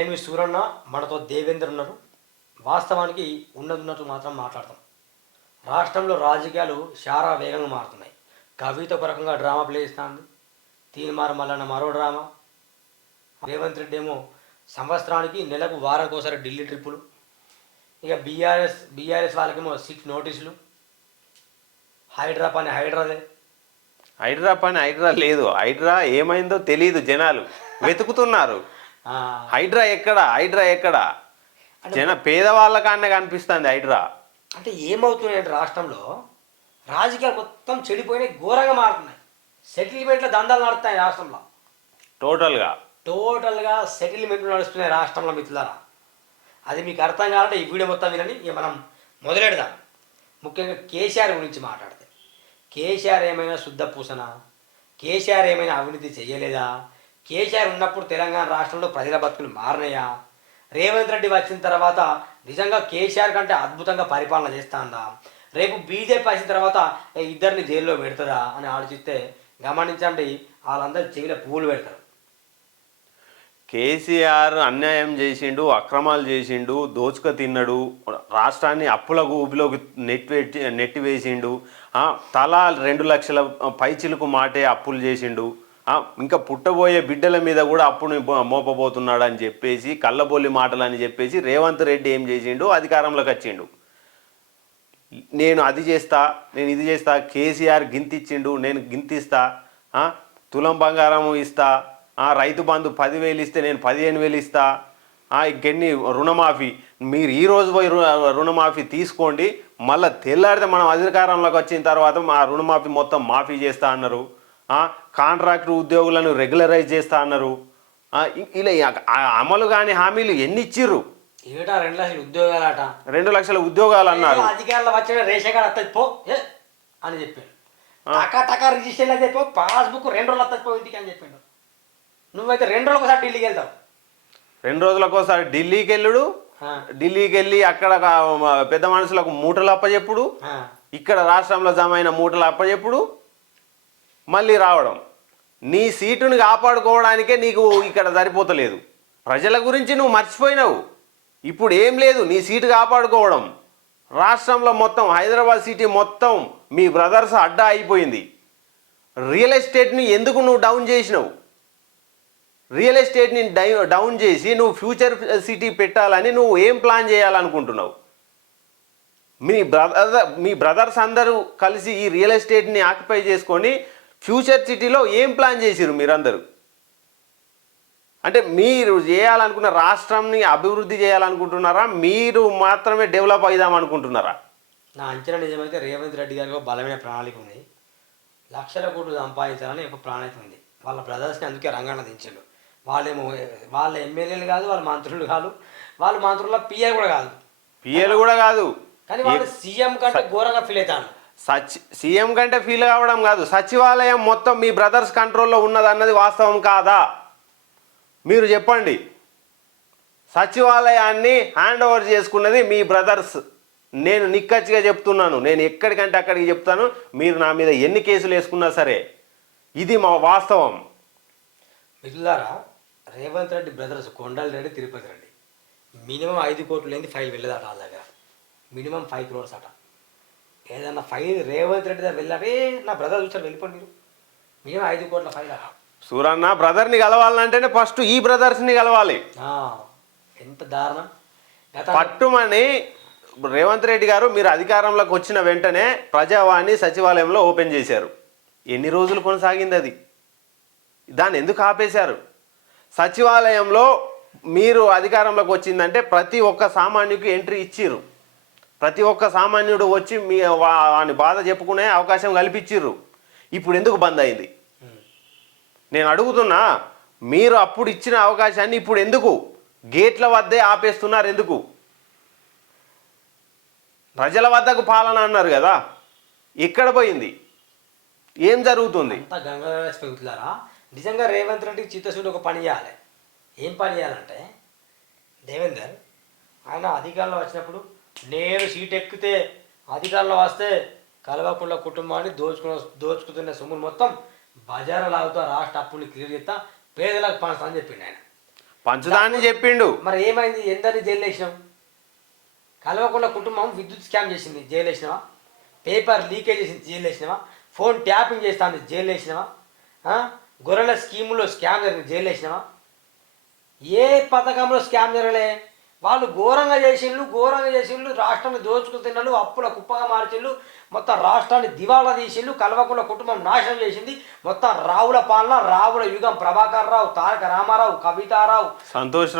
నేను మీ సూరన్న, మనతో దేవేందర్ ఉన్నారు. వాస్తవానికి ఉన్నట్టు మాత్రం మాట్లాడతాం. రాష్ట్రంలో రాజకీయాలు చాలా వేగంగా మారుతున్నాయి. కవిత ఒక రకంగా డ్రామా ప్లే చేస్తుంది. తీన్మార్ మల్లన్న మరో డ్రామా. రేవంత్ రెడ్డి ఏమో సంవత్సరానికి నెలకు వారానికోసారి ఢిల్లీ ట్రిప్పులు. ఇక బీఆర్ఎస్ వాళ్ళకేమో 6 నోటీసులు. హైడ్రా పని హైడ్రాదే. హైడ్రా పని హైడ్రా లేదు. హైడ్రా ఏమైందో తెలియదు, జనాలు వెతుకుతున్నారు. హైడ్రా ఎక్కడ పేదవాళ్ళ కాన్నే కనిపిస్తుంది హైడ్రా. అంటే ఏమవుతున్నాయంటే రాష్ట్రంలో రాజకీయాలు మొత్తం చెడిపోయినాయి, ఘోరంగా మారుతున్నాయి. సెటిల్మెంట్ల దందాలు నడుస్తున్నాయి రాష్ట్రంలో. టోటల్గా సెటిల్మెంట్లు నడుస్తున్నాయి రాష్ట్రంలో మిత్రులారా. అది మీకు అర్థం కావాలంటే ఈ వీడియో మొత్తం వినని ఇక మనం మొదలెడదాం. ముఖ్యంగా కేసీఆర్ గురించి మాట్లాడితే, కేసీఆర్ ఏమైనా శుద్ధ పూసన? కేసీఆర్ ఏమైనా అవినీతి చేయలేదా? కేసీఆర్ ఉన్నప్పుడు తెలంగాణ రాష్ట్రంలో ప్రజల బతుకులు మారినాయా? రేవంత్ రెడ్డి వచ్చిన తర్వాత నిజంగా కేసీఆర్ కంటే అద్భుతంగా పరిపాలన చేస్తుందా? రేపు బీజేపీ వచ్చిన తర్వాత ఇద్దరిని జైల్లో పెడుతుందా అని ఆలోచిస్తే గమనించండి, వాళ్ళందరూ చెవిలో పువ్వులు పెడతారు. కేసీఆర్ అన్యాయం చేసిండు, అక్రమాలు చేసిండు, దోచుక తిన్నాడు, రాష్ట్రాన్ని అప్పుల ఊపిలోకి నెట్టివేసిండు. తలా 2 లక్షల పైచిలకు మాటే అప్పులు చేసిండు. ఇంకా పుట్టబోయే బిడ్డల మీద కూడా అప్పుని మోపబోతున్నాడు అని చెప్పేసి కళ్ళబొల్లి మాటలు అని చెప్పేసి రేవంత్ రెడ్డి ఏం చేసిండు, అధికారంలోకి వచ్చిండు. నేను అది చేస్తా, నేను ఇది చేస్తా, కేసీఆర్ గింతిచ్చిండు, నేను గింతిస్తా, తులం బంగారం ఇస్తా, రైతు బంధు 10,000 ఇస్తే నేను 15,000 ఇస్తా, ఇంకెన్ని రుణమాఫీ, మీరు ఈరోజు పోయి రుణమాఫీ తీసుకోండి, మళ్ళీ తెల్లారితే మనం అధికారంలోకి వచ్చిన తర్వాత ఆ రుణమాఫీ మొత్తం మాఫీ చేస్తా అన్నారు. కాంట్రాక్టర్ ఉద్యోగులను రెగ్యులరైజ్ చేస్తా అన్నారు. ఇలా అమలు కాని హామీలు ఎన్ని ఇచ్చిర్రు? 2 లక్షల ఉద్యోగాలట, 2 లక్షల ఉద్యోగాలు అన్నారు. అధికారులు వచ్చిన రేషన్ కార్డు వస్తుంది పో అని చెప్పాడు. టకా రిజిస్టర్ అయితే పో, పాస్బుక్ 2 రోజులు వస్తుంది పో ఇంటికి అని చెప్పాడు. నువ్వైతే 2 రోజులకు ఒకసారి ఢిల్లీకి వెళ్తావు. 2 రోజులకు ఒకసారి ఢిల్లీకి వెళ్ళుడు, ఢిల్లీకి వెళ్ళి అక్కడ పెద్ద మనుషులకు మూటలు అప్పచెప్పుడు, ఇక్కడ రాష్ట్రంలో జమ అయిన మూటలు అప్పచెప్పుడు, మళ్ళీ రావడం. నీ సీటుని కాపాడుకోవడానికే నీకు ఇక్కడ సరిపోతలేదు. ప్రజల గురించి నువ్వు మర్చిపోయినావు. ఇప్పుడు ఏం లేదు, నీ సీటు కాపాడుకోవడం. రాష్ట్రంలో మొత్తం హైదరాబాద్ సిటీ మొత్తం మీ బ్రదర్స్ అడ్డా అయిపోయింది. రియల్ ఎస్టేట్ని ఎందుకు నువ్వు డౌన్ చేసినావు? రియల్ ఎస్టేట్ని డౌన్ చేసి నువ్వు ఫ్యూచర్ సిటీ పెట్టాలని నువ్వు ఏం ప్లాన్ చేయాలనుకుంటున్నావు? మీ బ్రదర్స్ అందరూ కలిసి ఈ రియల్ ఎస్టేట్ని ఆక్యుపై చేసుకొని ఫ్యూచర్ సిటీలో ఏం ప్లాన్ చేసిరు మీరందరూ? అంటే మీరు చేయాలనుకున్న రాష్ట్రాన్ని అభివృద్ధి చేయాలనుకుంటున్నారా? మీరు మాత్రమే డెవలప్ అవుదాం అనుకుంటున్నారా? నా అంచనా నిజమైతే రేవంత్ రెడ్డి గారికి ఒక బలమైన ప్రణాళిక ఉంది. లక్షల కోట్లు సంపాదించాలని ఒక ప్రణాళిక ఉంది. వాళ్ళ బ్రదర్స్ని అందుకే రంగాన దించాడు. వాళ్ళ ఎమ్మెల్యేలు కాదు, వాళ్ళ మంత్రులు కాదు, వాళ్ళ మంత్రుల పిఏలు కూడా కాదు, కానీ వాళ్ళు సీఎం కంటే ఘోరంగా ఫీల్ అవుతాను. సీఎం కంటే ఫీల్ కావడం కాదు, సచివాలయం మొత్తం మీ బ్రదర్స్ కంట్రోల్లో ఉన్నదన్నది వాస్తవం కాదా? మీరు చెప్పండి. సచివాలయాన్ని హ్యాండ్ ఓవర్ చేసుకున్నది మీ బ్రదర్స్. నేను నిక్కచ్చిగా చెప్తున్నాను, నేను ఎక్కడికంటే అక్కడికి చెప్తాను. మీరు నా మీద ఎన్ని కేసులు వేసుకున్నా సరే ఇది మా వాస్తవం. మిత్రులారా, రేవంత్ రెడ్డి బ్రదర్స్ కొండల్ రెడ్డి, తిరుపతి రెడ్డి మినిమం 5 కోట్లు లేని ఫైల్ వెళ్ళదట వాళ్ళ దగ్గర. మినిమం 5 crores అట. ఏదన్నా ఫైల్ రేవంత్ రెడ్డి దగ్గర వెళ్ళారే, నా బ్రదర్ చూసారు వెళ్ళిపోండి. మినిమం 5 కోట్ల ఫైల్ అట. సూరన్న బ్రదర్ని కలవాలంటేనే ఫస్ట్ ఈ బ్రదర్స్ని కలవాలి. ఎంత దారుణం. పట్టుమని రేవంత్ రెడ్డి గారు మీరు అధికారంలోకి వచ్చిన వెంటనే ప్రజావాణి సచివాలయంలో ఓపెన్ చేశారు. ఎన్ని రోజులు కొనసాగింది అది? దాన్ని ఎందుకు ఆపేశారు? సచివాలయంలో మీరు అధికారంలోకి వచ్చిందంటే ప్రతి ఒక్క సామాన్యుడికి ఎంట్రీ ఇచ్చిర్రు. ప్రతి ఒక్క సామాన్యుడు వచ్చి వాని బాధ చెప్పుకునే అవకాశం కల్పించిర్రు. ఇప్పుడు ఎందుకు బంద్ అయింది? నేను అడుగుతున్నా, మీరు అప్పుడు ఇచ్చిన అవకాశాన్ని ఇప్పుడు ఎందుకు గేట్ల వద్దే ఆపేస్తున్నారు? ఎందుకు? ప్రజల వద్దకు పాలన అన్నారు కదా, ఎక్కడ పోయింది? ఏం జరుగుతుంది? గంగారా నిజంగా రేవంత్ రెడ్డికి చిత్తశుద్ధి ఒక పని చేయాలి. ఏం పని చేయాలంటే, దేవేందర్ ఆయన అధికారంలో వచ్చినప్పుడు నేను సీట్ ఎక్కితే అధికారంలో వస్తే కల్వకుంట్ల కుటుంబాన్ని దోచుకుతున్న సొమ్మును మొత్తం బజారు లాగుతా, రాష్ట్ర అప్పుని క్లియర్ చేస్తా, పేదలకు పంచుతా అని చెప్పిండు ఆయన. పంచుదాన్ని చెప్పిండు. మరి ఏమైంది? ఎందరిని జైలు వేసినాం? కల్వకుంట్ల కుటుంబం విద్యుత్ స్కామ్ చేసింది, జైలు వేసినావా? పేపర్ లీకేజ్ చేసింది, జైలు వేసినావా? ఫోన్ ట్యాపింగ్ చేస్తాంది, జైలు వేసినావా? గొర్రెల స్కీములో స్కామ్ జరిగింది, జైలు వేసినావా? ఏ పథకంలో స్కామ్ జరగలే? వాళ్ళు ఘోరంగా చేసిండ్రు, రాష్ట్రాన్ని దోచుకు తిన్నాడు, అప్పుల కుప్పగా మార్చిండ్రు, మొత్తం రాష్ట్రాన్ని దివాళా తీసిండ్రు. కల్వకుంట్ల కుటుంబం నాశనం చేసింది. మొత్తం రావుల పాలన, రావుల యుగం, ప్రభాకర్ రావు, తారక రామారావు, కవితారావు, సంతోష్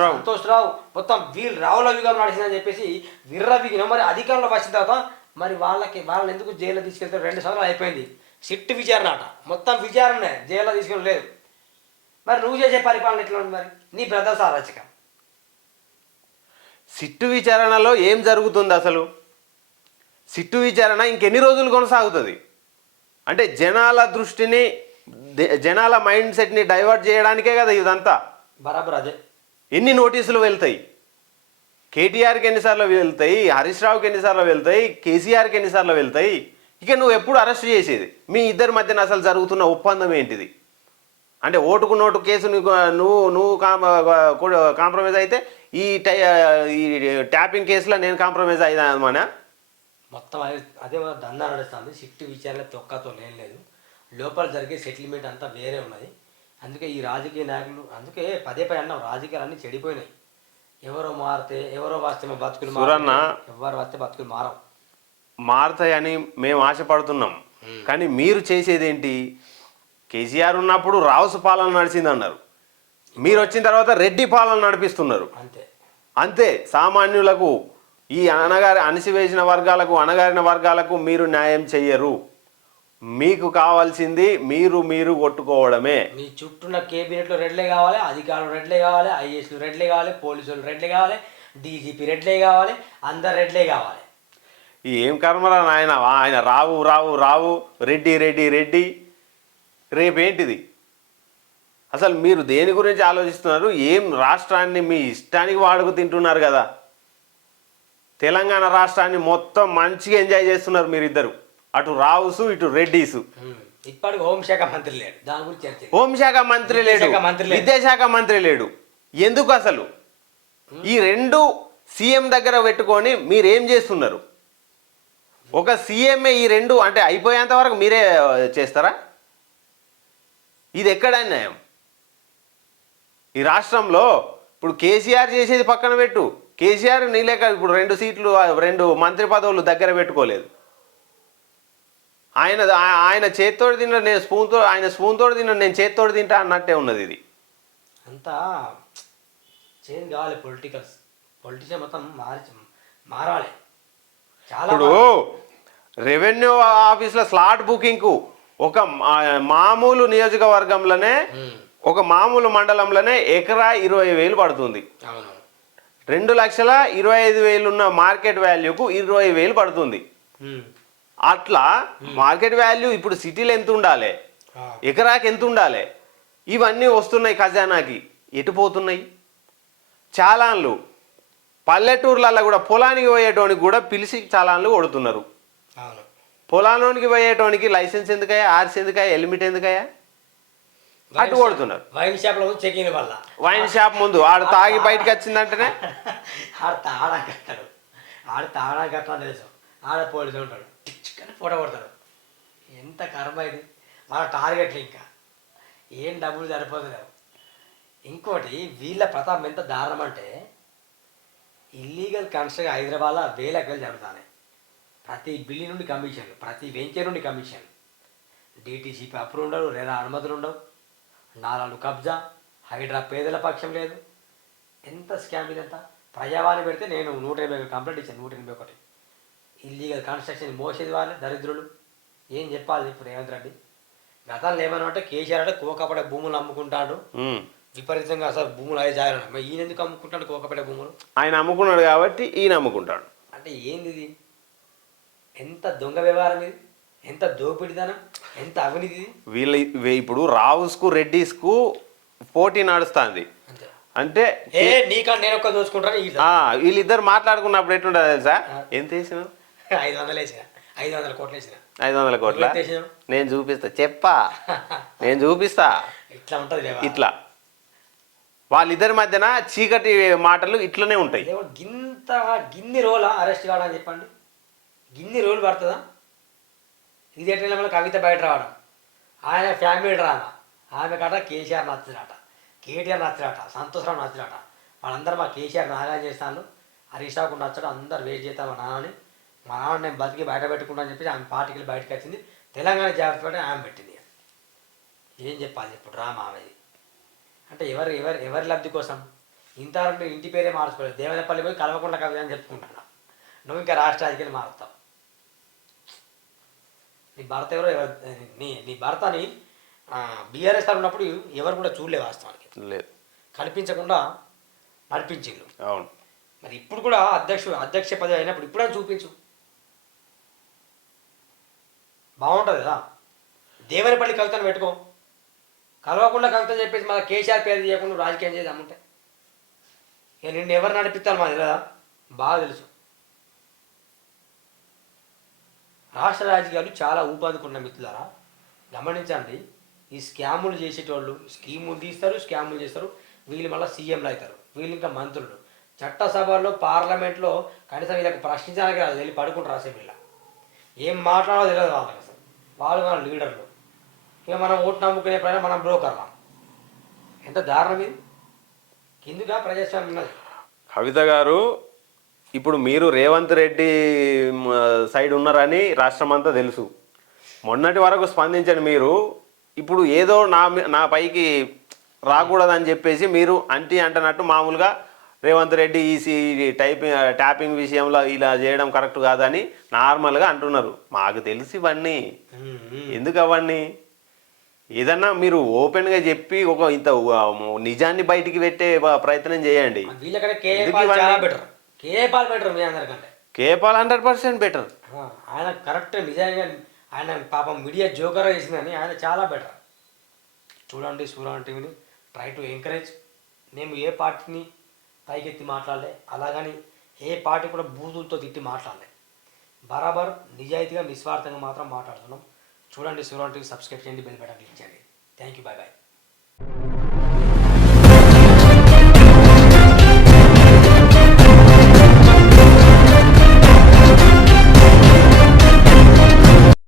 రావు, మొత్తం వీళ్ళు రావుల యుగం నడిచిందని చెప్పేసి విర్రవిగిన. మరి అధికారంలో వచ్చిన తర్వాత మరి వాళ్ళని ఎందుకు జైల్లో తీసుకెళ్తారు? 2 సంవత్సరాలు అయిపోయింది. సిట్టు విచారణ అట, మొత్తం విచారణే, జైల్లో తీసుకెళ్ళి లేదు. మరి నువ్వు చేసే పరిపాలన ఎట్లా ఉంది? మరి నీ బ్రదర్స్ అరాచకం. సిట్టు విచారణలో ఏం జరుగుతుంది అసలు? సిట్టు విచారణ ఇంకెన్ని రోజులు కొనసాగుతుంది? అంటే జనాల దృష్టిని, జనాల మైండ్ సెట్ని డైవర్ట్ చేయడానికే కదా ఇదంతా. బరాబర్ అదే. ఎన్ని నోటీసులు వెళ్తాయి? కేటీఆర్కి ఎన్నిసార్లు వెళ్తాయి, హరీష్ రావుకి ఎన్నిసార్లు వెళ్తాయి, కేసీఆర్కి ఎన్నిసార్లు వెళ్తాయి? ఇక నువ్వు ఎప్పుడు అరెస్ట్ చేసేది? మీ ఇద్దరి మధ్యన అసలు జరుగుతున్న ఒప్పందం ఏంటిది? అంటే ఓటుకు నోటు కేసు నువ్వు కాంప్రమైజ్ అయితే ఈ ట్యాపింగ్ కేసులో నేను కాంప్రమైజ్ అయినా మొత్తం అదే దందా నడుస్తుంది. సిట్టు విచారణ తొక్కతో లేదు, లోపల జరిగే సెటిల్మెంట్ అంతా వేరే ఉన్నది. అందుకే ఈ రాజకీయ నాయకులు, అందుకే పదే అన్నాం, రాజకీయాలన్నీ చెడిపోయినాయి. ఎవరో మారితే ఎవరో వస్తే బతుకులు ఎవరు వస్తే బతుకులు మారుతాయని మేము ఆశపడుతున్నాం. కానీ మీరు చేసేది ఏంటి? కేసీఆర్ ఉన్నప్పుడు రావుసు పాలన నడిచిందన్నారు, మీరు వచ్చిన తర్వాత రెడ్డి పాలన నడిపిస్తున్నారు. అంతే. సామాన్యులకు, ఈ అణిసివేసిన వర్గాలకు, అణగారిన వర్గాలకు మీరు న్యాయం చెయ్యరు. మీకు కావాల్సింది మీరు కొట్టుకోవడమే. మీ చుట్టూన్న కేబినెట్లో రెడ్లే కావాలి, అధికారులు రెడ్లే కావాలి, ఐఏఎస్లు రెడ్లే కావాలి, పోలీసులు రెడ్లే కావాలి, డీజీపీ రెడ్లే కావాలి, అందరు రెడ్లే కావాలి. ఏం కర్మరా నాయన? ఆయన రావు రెడ్డి రేపేంటిది? అసలు మీరు దేని గురించి ఆలోచిస్తున్నారు? ఏం రాష్ట్రాన్ని మీ ఇష్టానికి వాడుకు తింటున్నారు కదా. తెలంగాణ రాష్ట్రాన్ని మొత్తం మంచిగా ఎంజాయ్ చేస్తున్నారు మీరిద్దరు, అటు రావుసు ఇటు రెడ్డిసు. ఇప్పటికి హోంశాఖ మంత్రి లేడు, దాని గురించి హోంశాఖ మంత్రి లేడు, విద్యాశాఖ మంత్రి లేడు. ఎందుకు అసలు? ఈ రెండు సీఎం దగ్గర పెట్టుకొని మీరేం చేస్తున్నారు? ఒక సీఎంఏ ఈ రెండు అంటే అయిపోయేంత వరకు మీరే చేస్తారా? ఇది ఎక్కడ న్యాయం? ఈ రాష్ట్రంలో ఇప్పుడు కేసీఆర్ చేసేది పక్కన పెట్టు, కేసీఆర్ నీలేక ఇప్పుడు 2 సీట్లు 2 మంత్రి పదవులు దగ్గర పెట్టుకోలేదు. ఆయన చేత్తోడు తిన్న నేను స్పూన్తో, ఆయన స్పూన్తోడు తిన్న నేను చేత్తోడు తింటా అన్నట్టే ఉన్నది. ఇది అంతా చేంజ్ కావాలి. పొలిటిషియన్ మొత్తం మారాలి. ఇప్పుడు రెవెన్యూ ఆఫీస్లో స్లాట్ బుకింగ్కు ఒక మామూలు నియోజకవర్గంలోనే, ఒక మామూలు మండలంలోనే ఎకరా 20,000 పడుతుంది. 2,25,000 ఉన్న మార్కెట్ వాల్యూకు 20,000 పడుతుంది. అట్లా మార్కెట్ వాల్యూ ఇప్పుడు సిటీలో ఎంత ఉండాలి, ఎకరాకి ఎంత ఉండాలి, ఇవన్నీ వస్తున్నాయి ఖజానాకి. ఎటు పోతున్నాయి? చాలాన్లు పల్లెటూర్లలో కూడా పొలానికి పోయేటోనికి కూడా పిలిచి చాలాన్లు కొడుతున్నారు. పొలానికి పోయేటోనికి లైసెన్స్ ఎందుకయ్యా, ఆర్సీ ఎందుకయ్యా, హెల్మెట్ ఎందుకయ్యా, అటు కొడుతున్నారు. వైన్ షాప్లో చెకింగ్ వల్ల, వైన్ షాప్ ముందు ఆడు తాగి బయటకు వచ్చిందంటేనే ఆడ తాగడానికి తెలుసు, ఆడ పోలీసు ఉంటాడు, ఫోటో కొడతాడు. ఎంత కర్మ ఇది! వాళ్ళ టార్గెట్లు ఇంకా ఏం డబ్బులు సరిపోతలేవు. ఇంకోటి వీళ్ళ ప్రతాపం ఎంత దారుణం అంటే, ఇల్లీగల్ కన్స్ట్రక్షన్ హైదరాబాద్లో 1000 ఎకరాలు జరుగుతాయి. ప్రతి బిల్లు నుండి కమిషన్లు, ప్రతి వెంచర్ నుండి కమిషన్లు, డిటీసీపీ అప్రూవ్ ఉండవు, లేదా అనుమతులు ఉండవు, నాలాలు కబ్జా, హైడ్రా పేదల పక్షం లేదు. ఎంత స్కామ్ ఇదంతా! ప్రజావాణి పెడితే నేను 180 కంప్లైంట్ ఇచ్చాను, 181. ఇల్లీగల్ కన్స్ట్రక్షన్ మోసేది వాళ్ళే, దరిద్రులు. ఏం చెప్పాలి ఇప్పుడు రేవంత్ రెడ్డి? గతంలో ఏమన్నా కేసీఆర్ అంటే కోకపడే భూములు అమ్ముకుంటాడు విపరీతంగా. అసలు భూములు అయ్యే జాగ్రత్త, మరి ఈయన ఎందుకు అమ్ముకుంటాడు కోకపడే భూములు? ఆయన అమ్ముకున్నాడు కాబట్టి ఈయన అమ్ముకుంటాడు. అంటే ఏంది ఇది? ఎంత దొంగ వ్యవహారం ఇది, ఎంత దోపిడిదనం, ఎంత అవినీతి! ఇప్పుడు రావుస్కు రెడ్డిస్కు పోటీ నడుస్తుంది. అంటే నీకన్నా నేను ఒక్క దోచుకుంటాను. వీళ్ళిద్దరు మాట్లాడుకున్నప్పుడు ఎట్లుంటుంది తెలుసా? ఎంత వేసినావు? 500 వేసిన, 500 కోట్లు వేసిన. 500 కోట్ల నేను చూపిస్తా, చెప్పా నేను చూపిస్తా. ఇట్లా ఉంటుంది ఇట్లా. వాళ్ళిద్దరి మధ్యన చీకటి మాటలు ఇట్లనే ఉంటాయి. ఏమో గిన్ని రోజుల అరెస్ట్ కావడం చెప్పండి, గిన్ని రోజులు పడుతుందా? ఇది ఎట్లా మళ్ళీ కవిత బయట రావడం, ఆయన ఫ్యామిలీ డ్రామా, ఆమె కట కేసీఆర్ నచ్చినట, కేటీఆర్ నచ్చినట, సంతోషరావు నచ్చినట, వాళ్ళందరూ మా కేసీఆర్ నాగా చేస్తాను, హరీష్ రావుకు నచ్చడం, అందరు వెయిట్ చేస్తాను మా నాన్నని, మా నాన్న నేను బతికి బయట పెట్టుకుంటా అని చెప్పి ఆమె పార్టీకి బయటకు వచ్చింది. తెలంగాణ జాగ్రత్త పడి ఆమె పెట్టింది. ఏం చెప్పాలి చెప్పు డ్రామా ఆమెది అంటే ఎవరి లబ్ధి కోసం? ఇంతవరకు ఇంటి పేరే మార్చుకోలేదు. దేవనపల్లి పోయి కలవకుండా కవిత అని చెప్పుకుంటున్నావు, నువ్వు ఇంకా రాష్ట్ర రాజకీయాలు మారుతావు. నీ భర్త ఎవరో నీ భర్తని బీఆర్ఎస్ ఉన్నప్పుడు ఎవరు కూడా చూడలే, వాస్తవానికి లేదు, కనిపించకుండా నడిపించిండ్రు. అవును, మరి ఇప్పుడు కూడా అధ్యక్ష పదవి అయినప్పుడు ఇప్పుడైనా చూపించు, బాగుంటుంది కదా. దేవనపల్లి కవితను పెట్టుకో, కలవకుండా కవిత చెప్పేసి మళ్ళీ కేసీఆర్ పేరు చేయకుండా రాజకీయం చేసి అమ్ముంటే ఇక నిన్ను ఎవరు నడిపిస్తారు మాది కదా, బాగా తెలుసు. రాష్ట్ర రాజకీయాలు చాలా ఊపందుకున్న మిత్రులారా, గమనించండి. ఈ స్కాములు చేసేటోళ్ళు స్కీములు తీస్తారు, స్కాములు చేస్తారు, వీళ్ళు మళ్ళీ సీఎంలు అవుతారు, వీళ్ళు ఇంకా మంత్రులు. చట్టసభల్లో పార్లమెంట్లో కనీసం వీళ్ళకి ప్రశ్నించడానికి రాదు, వెళ్ళి పడుకుంటారు అసెంబ్లీలో. ఏం మాట్లాడో తెలియదు వాళ్ళకి అసలు. వాళ్ళు మన లీడర్లు, ఇక మనం ఓటు నమ్ముకునే ప్రజలు మనం బ్రోకర్లా. ఎంత దారుణం ఇది, కిందుగా ప్రజాస్వామ్యం ఉన్నది. కవిత గారు, ఇప్పుడు మీరు రేవంత్ రెడ్డి సైడ్ ఉన్నారని రాష్ట్రం అంతా తెలుసు. మొన్నటి వరకు స్పందించండి మీరు, ఇప్పుడు ఏదో నా పైకి రాకూడదని చెప్పేసి మీరు అంటున్నట్టు మామూలుగా రేవంత్ రెడ్డి ట్యాపింగ్ విషయంలో ఇలా చేయడం కరెక్ట్ కాదని నార్మల్గా అంటున్నారు. మాకు తెలిసి ఇవన్నీ ఎందుకు అవన్నీ? ఏదన్నా మీరు ఓపెన్గా చెప్పి ఒక ఇంత నిజాన్ని బయటికి పెట్టే ప్రయత్నం చేయండి. కేపాల్ 100% బెటర్. ఆయన కరెక్ట్, నిజంగా ఆయన పాపం మీడియా జోకర్ వేసిందని ఆయన చాలా బెటర్. చూడండి సూర్య టీవీని ట్రై టు ఎంకరేజ్. మేము ఏ పార్టీని పైకెత్తి మాట్లాడలే, అలాగని ఏ పార్టీ కూడా బూతులతో తిట్టి మాట్లాడలే. బరాబర్ నిజాయితీగా నిస్వార్థంగా మాత్రం మాట్లాడుతున్నాం. చూడండి సూర్య టీవీ, సబ్స్క్రైబ్ చేయండి, బెల్ బటన్ క్లిక్ చేయండి. Thank you, bye bye.